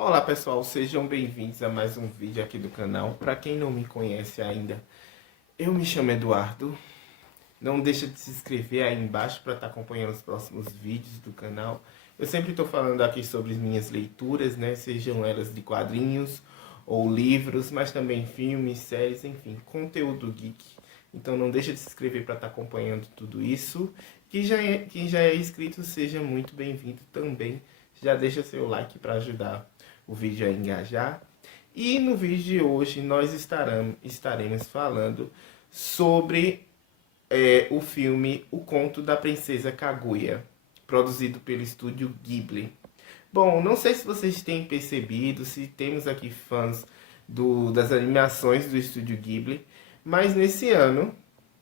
Olá pessoal, sejam bem-vindos a mais um vídeo aqui do canal. Para quem não me conhece ainda, eu me chamo Eduardo. Não deixa de se inscrever aí embaixo para estar acompanhando os próximos vídeos do canal. Eu sempre estou falando aqui sobre as minhas leituras, né? Sejam elas de quadrinhos ou livros, mas também filmes, séries, enfim, conteúdo geek. Então não deixa de se inscrever para estar acompanhando tudo isso. Quem já é inscrito, seja muito bem-vindo também. Já deixa seu like para ajudar o vídeo a engajar. E no vídeo de hoje nós estaremos falando sobre o filme O Conto da Princesa Kaguya, produzido pelo estúdio Ghibli. Bom, não sei se vocês têm percebido, se temos aqui fãs das animações do estúdio Ghibli, mas nesse ano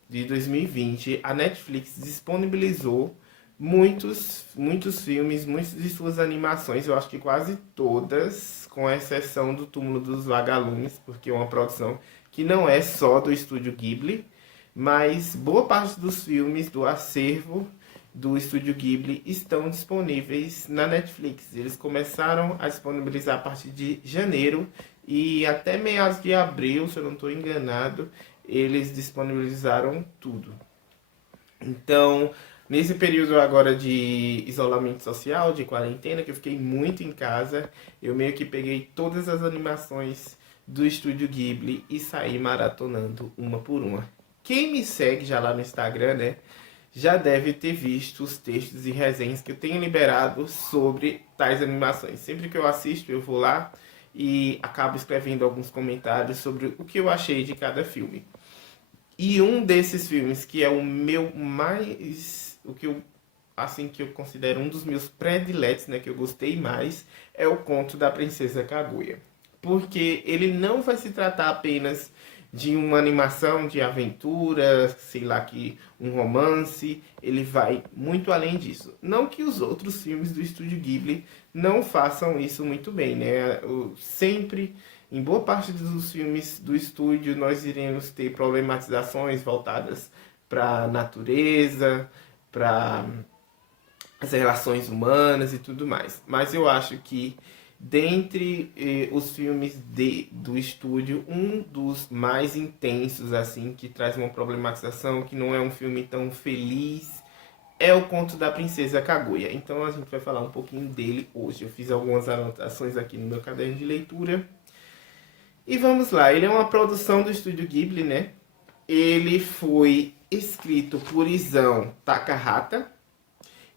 de 2020 a Netflix disponibilizou muitos filmes, muitas de suas animações, eu acho que quase todas, com exceção do Túmulo dos Vagalumes, porque é uma produção que não é só do estúdio Ghibli, mas boa parte dos filmes do acervo do estúdio Ghibli estão disponíveis na Netflix. Eles começaram a disponibilizar a partir de janeiro e até meados de abril, se eu não estou enganado, eles disponibilizaram tudo. Então, nesse período agora de isolamento social, de quarentena, que eu fiquei muito em casa, eu meio que peguei todas as animações do estúdio Ghibli e saí maratonando uma por uma. Quem me segue já lá no Instagram, né, já deve ter visto os textos e resenhas que eu tenho liberado sobre tais animações. Sempre que eu assisto, eu vou lá e acabo escrevendo alguns comentários sobre o que eu achei de cada filme. E um desses filmes que é o meu mais, que eu considero um dos meus prediletos, né, que eu gostei mais, é O Conto da Princesa Kaguya. Porque ele não vai se tratar apenas de uma animação de aventura, sei lá, que um romance, ele vai muito além disso. Não que os outros filmes do estúdio Ghibli não façam isso muito bem, né? Sempre, em boa parte dos filmes do estúdio, nós iremos ter problematizações voltadas para a natureza, para as relações humanas e tudo mais. Mas eu acho que dentre os filmes do estúdio, um dos mais intensos, assim, que traz uma problematização, que não é um filme tão feliz, é O Conto da Princesa Kaguya. Então a gente vai falar um pouquinho dele hoje. Eu fiz algumas anotações aqui no meu caderno de leitura. E vamos lá, ele é uma produção do estúdio Ghibli, né? Ele foi escrito por Isao Takahata,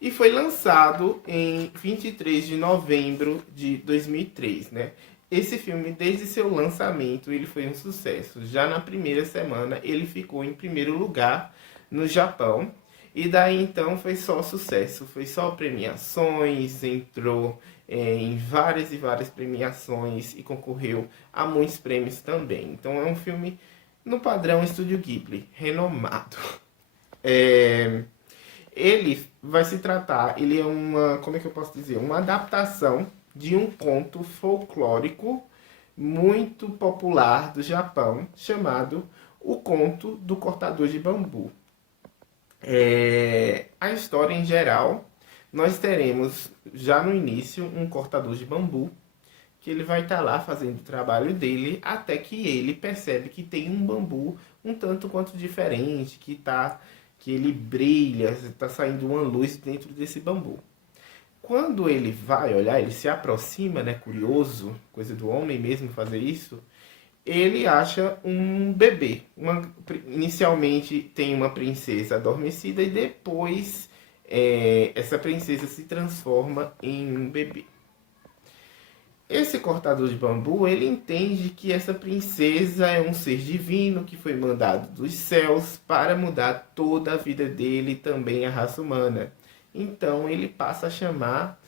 e foi lançado em 23 de novembro de 2003, né? Esse filme, desde seu lançamento, ele foi um sucesso. Já na primeira semana, ele ficou em primeiro lugar no Japão. E daí, então, foi só sucesso. Foi só premiações, entrou em várias e várias premiações e concorreu a muitos prêmios também. Então, é um filme no padrão Estúdio Ghibli, renomado. Ele vai se tratar, ele é uma, como é que eu posso dizer, uma adaptação de um conto folclórico muito popular do Japão, chamado O Conto do Cortador de Bambu. A história em geral, nós teremos já no início um cortador de bambu, que ele vai estar lá fazendo o trabalho dele, até que ele percebe que tem um bambu um tanto quanto diferente, que ele brilha, está saindo uma luz dentro desse bambu. Quando ele vai olhar, ele se aproxima, né, curioso, coisa do homem mesmo fazer isso, ele acha um bebê. Inicialmente tem uma princesa adormecida e depois essa princesa se transforma em um bebê. Esse cortador de bambu, ele entende que essa princesa é um ser divino que foi mandado dos céus para mudar toda a vida dele e também a raça humana. Então ele passa a chamar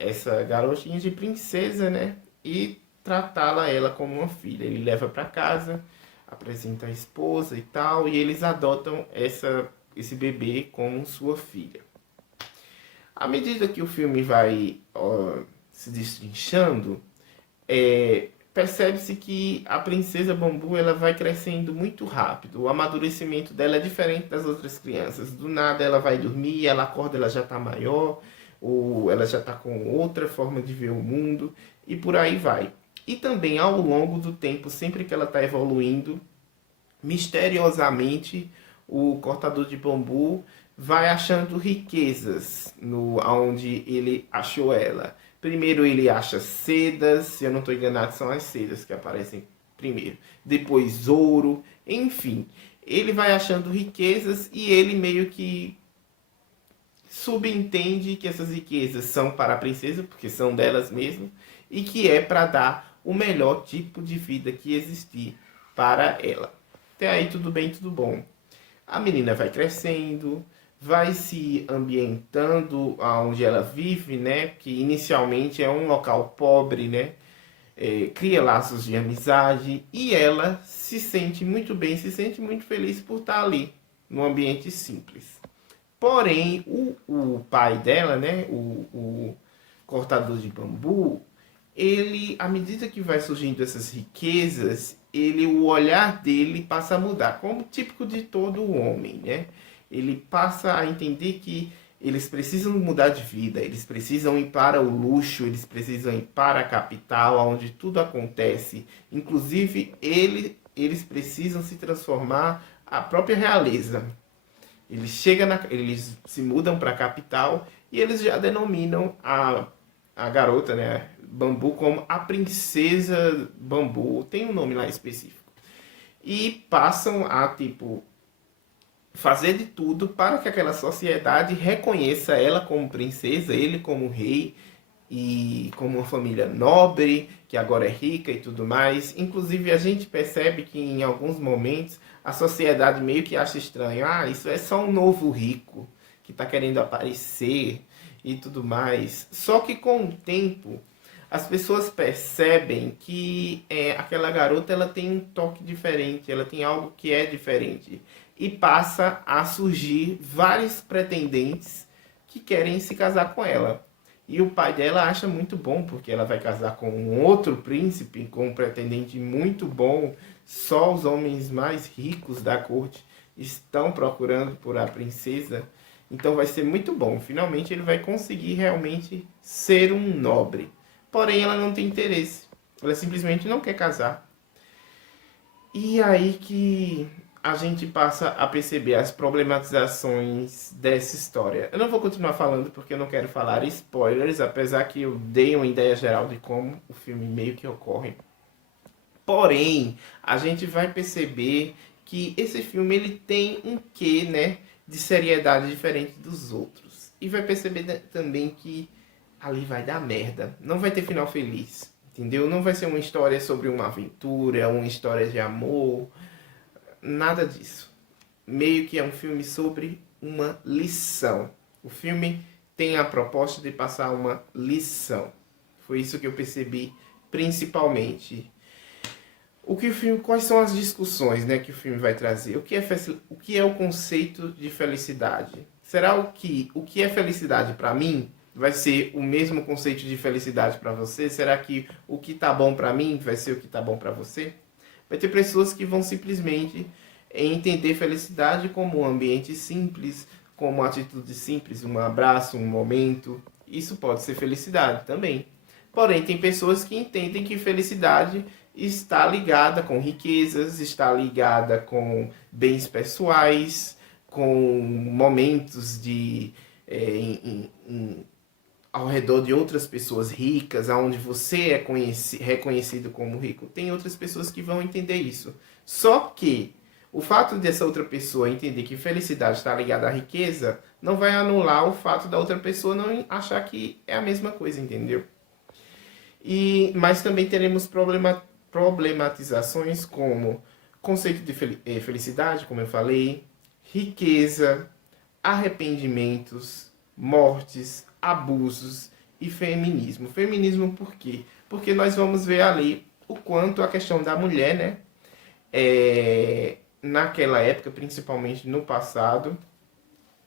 essa garotinha de princesa, né? E tratá-la ela como uma filha. Ele leva para casa, apresenta a esposa e tal, e eles adotam esse bebê como sua filha. À medida que o filme vai se destrinchando, percebe-se que a princesa Bambu ela vai crescendo muito rápido. O amadurecimento dela é diferente das outras crianças. Do nada ela vai dormir, ela acorda, ela já está maior. ou ela já está com outra forma de ver o mundo, e por aí vai. E também ao longo do tempo, sempre que ela está evoluindo, misteriosamente o cortador de bambu vai achando riquezas no aonde ele achou ela. Primeiro ele acha sedas, se eu não estou enganado, são as sedas que aparecem primeiro. Depois ouro, enfim. Ele vai achando riquezas e ele meio que subentende que essas riquezas são para a princesa, porque são delas mesmo, e que é para dar o melhor tipo de vida que existir para ela. Até aí tudo bem, tudo bom. A menina vai crescendo, vai se ambientando onde ela vive, né? Que inicialmente é um local pobre, né? Cria laços de amizade e ela se sente muito bem, se sente muito feliz por estar ali, num ambiente simples. Porém, o pai dela, né? O cortador de bambu, ele, à medida que vai surgindo essas riquezas, o olhar dele passa a mudar, como típico de todo homem, né? Ele passa a entender que eles precisam mudar de vida, eles precisam ir para o luxo, eles precisam ir para a capital, onde tudo acontece. Inclusive, eles precisam se transformar a própria realeza. Eles se mudam para a capital e eles já denominam a garota, né, Bambu, como a princesa Bambu, tem um nome lá específico. E passam a, tipo, fazer de tudo para que aquela sociedade reconheça ela como princesa, ele como rei e como uma família nobre, que agora é rica e tudo mais. Inclusive a gente percebe que em alguns momentos a sociedade meio que acha estranho. Ah, isso é só um novo rico que está querendo aparecer e tudo mais. Só que com o tempo as pessoas percebem que aquela garota ela tem um toque diferente, ela tem algo que é diferente. E passa a surgir vários pretendentes que querem se casar com ela. E o pai dela acha muito bom, porque ela vai casar com um outro príncipe, com um pretendente muito bom. Só os homens mais ricos da corte estão procurando por a princesa. Então vai ser muito bom. Finalmente ele vai conseguir realmente ser um nobre. Porém ela não tem interesse. Ela simplesmente não quer casar. E aí que a gente passa a perceber as problematizações dessa história. Eu não vou continuar falando porque eu não quero falar spoilers, apesar que eu dei uma ideia geral de como o filme meio que ocorre. Porém, a gente vai perceber que esse filme ele tem um quê, né, de seriedade diferente dos outros. E vai perceber também que ali vai dar merda. Não vai ter final feliz, entendeu? Não vai ser uma história sobre uma aventura, uma história de amor, nada disso. Meio que é um filme sobre uma lição. O filme tem a proposta de passar uma lição. Foi isso que eu percebi principalmente. Quais são as discussões, né, que o filme vai trazer? O que é o conceito de felicidade? Será o que é felicidade para mim vai ser o mesmo conceito de felicidade para você? Será que o que tá bom para mim vai ser o que tá bom para você? Vai ter pessoas que vão simplesmente entender felicidade como um ambiente simples, como uma atitude simples, um abraço, um momento. Isso pode ser felicidade também. Porém, tem pessoas que entendem que felicidade está ligada com riquezas, está ligada com bens pessoais, com momentos ao redor de outras pessoas ricas, onde você é reconhecido como rico. Tem outras pessoas que vão entender isso. Só que o fato dessa outra pessoa entender que felicidade está ligada à riqueza não vai anular o fato da outra pessoa não achar que é a mesma coisa, entendeu? Mas também teremos problematizações como conceito de felicidade, como eu falei, riqueza, arrependimentos, mortes, abusos e feminismo. Feminismo por quê? Porque nós vamos ver ali o quanto a questão da mulher, né? Naquela época, principalmente no passado,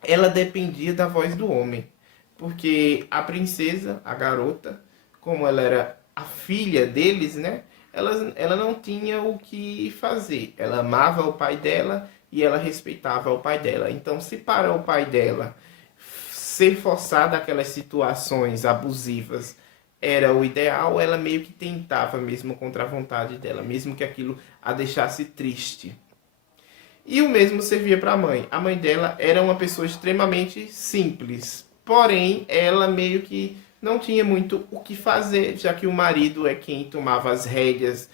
ela dependia da voz do homem. Porque a princesa, a garota, como ela era a filha deles, né? Ela não tinha o que fazer. Ela amava o pai dela e ela respeitava o pai dela. Então, se para o pai dela ser forçada aquelas situações abusivas era o ideal, ela meio que tentava mesmo contra a vontade dela, mesmo que aquilo a deixasse triste. E o mesmo servia para a mãe. A mãe dela era uma pessoa extremamente simples, porém ela meio que não tinha muito o que fazer, já que o marido é quem tomava as rédeas,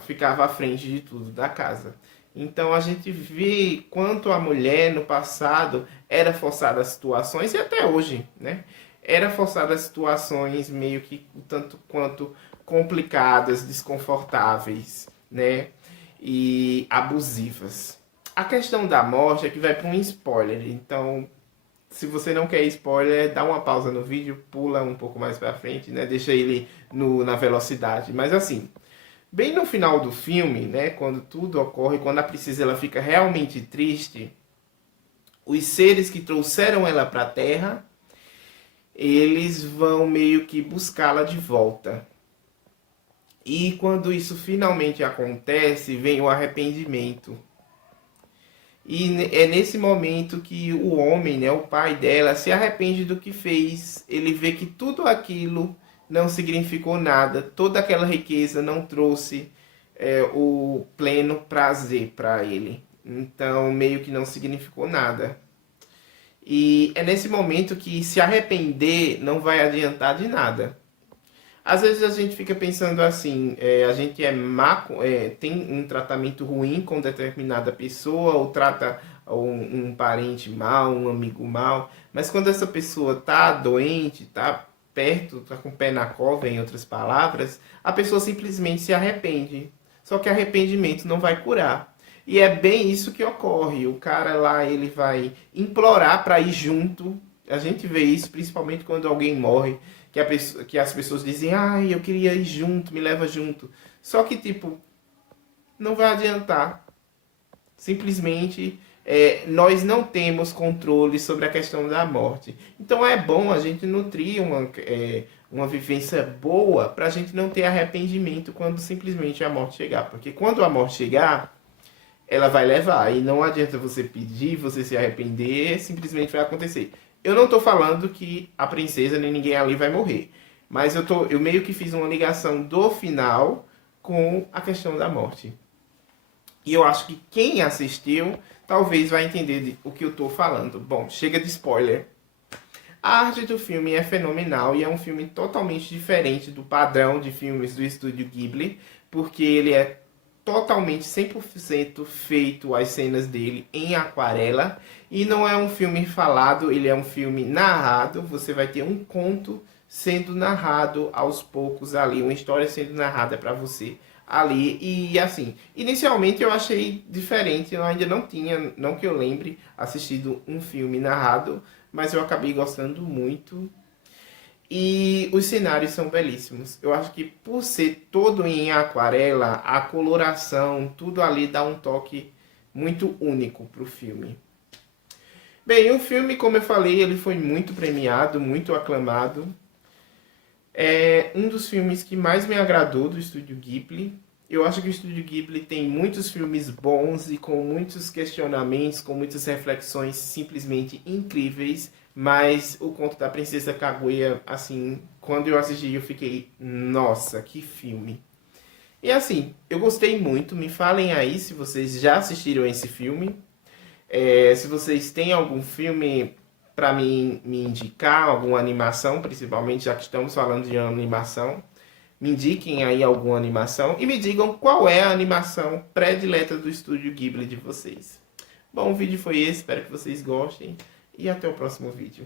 ficava à frente de tudo da casa. Então a gente vê quanto a mulher no passado era forçada a situações, e até hoje, né? Era forçada a situações meio que tanto quanto complicadas, desconfortáveis, né? E abusivas. A questão da morte é que vai para um spoiler, então se você não quer spoiler, dá uma pausa no vídeo, pula um pouco mais para frente, né? Deixa ele na velocidade. Mas assim, bem no final do filme, né? Quando tudo ocorre, quando a princesa ela fica realmente triste, os seres que trouxeram ela para a Terra, eles vão meio que buscá-la de volta. E quando isso finalmente acontece, vem o arrependimento. E é nesse momento que o homem, né, o pai dela, se arrepende do que fez. Ele vê que tudo aquilo não significou nada, toda aquela riqueza não trouxe o pleno prazer para ele. Então, meio que não significou nada. E é nesse momento que se arrepender não vai adiantar de nada. Às vezes a gente fica pensando assim, a gente tem um tratamento ruim com determinada pessoa, ou trata um parente mal, um amigo mal, mas quando essa pessoa tá doente, tá perto, tá com o pé na cova, em outras palavras, a pessoa simplesmente se arrepende. Só que arrependimento não vai curar. E é bem isso que ocorre. O cara lá, ele vai implorar para ir junto. A gente vê isso principalmente quando alguém morre, que as pessoas dizem, ai, eu queria ir junto, me leva junto. Só que, tipo, não vai adiantar. Simplesmente, nós não temos controle sobre a questão da morte. Então é bom a gente nutrir uma vivência boa para a gente não ter arrependimento quando simplesmente a morte chegar. Porque quando a morte chegar, ela vai levar. E não adianta você pedir, você se arrepender, simplesmente vai acontecer. Eu não estou falando que a princesa nem ninguém ali vai morrer. Mas eu meio que fiz uma ligação do final com a questão da morte. E eu acho que quem assistiu talvez vai entender o que eu estou falando. Bom, chega de spoiler. A arte do filme é fenomenal e é um filme totalmente diferente do padrão de filmes do estúdio Ghibli, porque ele é totalmente 100% feito as cenas dele em aquarela, e não é um filme falado, ele é um filme narrado. Você vai ter um conto sendo narrado aos poucos ali, uma história sendo narrada para você ali. E assim, inicialmente eu achei diferente, eu ainda não tinha, não que eu lembre, assistido um filme narrado, mas eu acabei gostando muito. E os cenários são belíssimos. Eu acho que por ser todo em aquarela, a coloração, tudo ali dá um toque muito único para o filme. Bem, o filme, como eu falei, ele foi muito premiado, muito aclamado. É um dos filmes que mais me agradou do estúdio Ghibli. Eu acho que o estúdio Ghibli tem muitos filmes bons e com muitos questionamentos, com muitas reflexões simplesmente incríveis. Mas o Conto da Princesa Kaguya, assim, quando eu assisti eu fiquei, nossa, que filme. E assim, eu gostei muito. Me falem aí se vocês já assistiram esse filme. Se vocês têm algum filme para me indicar, alguma animação, principalmente, já que estamos falando de animação. Me indiquem aí alguma animação e me digam qual é a animação predileta do estúdio Ghibli de vocês. Bom, o vídeo foi esse, espero que vocês gostem e até o próximo vídeo.